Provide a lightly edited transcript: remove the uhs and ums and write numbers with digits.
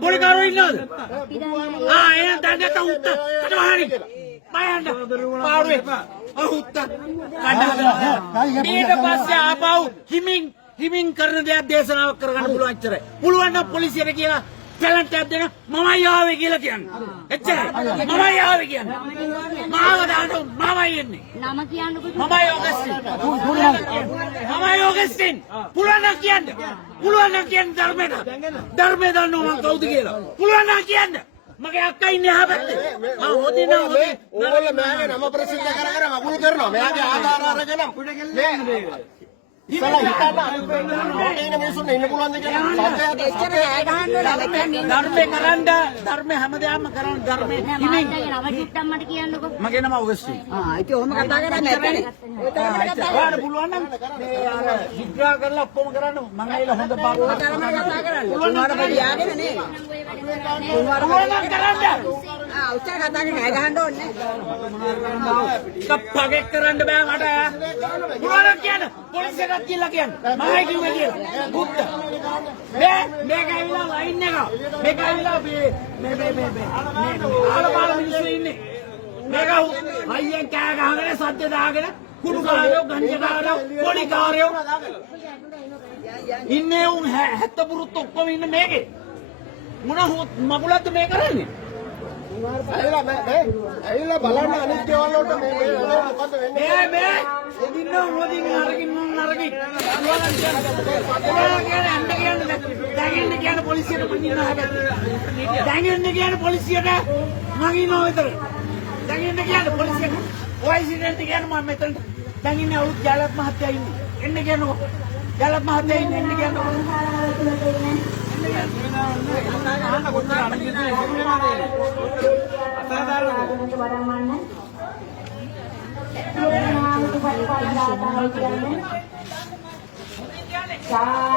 පොලිකාරෝ ඉන්නවද? එහෙනම් දැන් නැත උත්ත. කටවහරි. මයන්න. පාරුවේ. උත්ත. කඩ. ඊට පස්සේ ආපහු හිමින් කරන දේක් දේශනාවක් කරගන්න පුළුවන් ඉච්චරයි. පුළුවන් නම් පොලිසියට කියලා ටැලන්ට් එකක් දෙන්න මමයි ආවේ කියලා කියන්න. එච්චරයි. මමයි ආවේ කියන්න. මාව දාන්න මමයි එන්නේ. නම කියන්නකො. මමයි ඕගස්ටින්. මමයි ඕගස්ටින්. පුළුවන් නම් කියන්න. පුළුවන් නම් කියන්න ධර්මයට. ධර්මයේ දන්නව මං කවුද කියලා. පුළුවන් නම් කියන්න. මගේ අක්කා ඉන්නේ එහා පැත්තේ. මම හොදින ඕගොල්ලෝ මෑගේ නම ප්‍රසිද්ධ කර මගුල් කරනවා. මෑගේ ආධාර අරගෙන මේ ඉස්සලා හිතන්න ඉන්න මිනිස්සුන් ඉන්න පුළුවන්ද කියලා සත්‍යයට එච්චර ඈ ගහන්න ඕනේ. ධර්මේ කරන්න ධර්මේ හැමදාම කරන්න ධර්මේ හිමින් නම චුට්ටක් මට කියන්නකො. මගේ නම ඔගස්ටින්. ඉතින් ඔහොම කතා කරන්නේ නැත්නේ. ඔයාලට පුළුවන් නම් මේ අර විග්‍රහ කරලා ඔක්කොම කරන්න මම ඇවිල්ලා හොඳ පාඩුවක් කතා කරන්න. උන්වහන්සේ පොඩි යාගෙන නේ. පුළුවන් නම් කරන්න. උච්චර කතා කරන්නේ ඈ ගහන්න ඕනේ. කප්පගෙක් කරන්න බෑ මට. පුළුවන් නම් කියන්න. පොලිසියට කියලා කියන්න. මමයි කිව්වේ කියලා. බුද්ධ. මේක ඇවිල්ලා ලයින් එක. මේක ඇවිල්ලා මේ ආලපාල මිනිස්සු ඉන්නේ. මේක අයියෙන් කෑ ගහගෙන සද්ද දාගෙන කුණු කාරයෝ ගංජා කාරයෝ පොලි කාරයෝ ඉන්නේ උන් 70 පුරුත් ඔක්කොම ඉන්න මේකේ. මොන මගුලක්ද මේ කරන්නේ? ඇවිල්ලා බලන්න අනිත් දේවල් වලට මේ මොකද්ද වෙන්නේ මේ එදින්න උරදින් නරකින් දැන් කියන්නේ පොලිසියට පන්දින්න හැබැයි දැන් කියන්නේ පොලිසියට මං ඉන්නවා විතර දැන් කියන්නේ පොලිසියට වයිසිඩන්ට් කියන්නේ මම මෙතන දැන් ඉන්නේ අවුත් ජාලත් මහත්තයා ඉන්නේ එන්න කියනකො ජාලත් මහත්තයා ඉන්නේ එන්න කියනකො Sa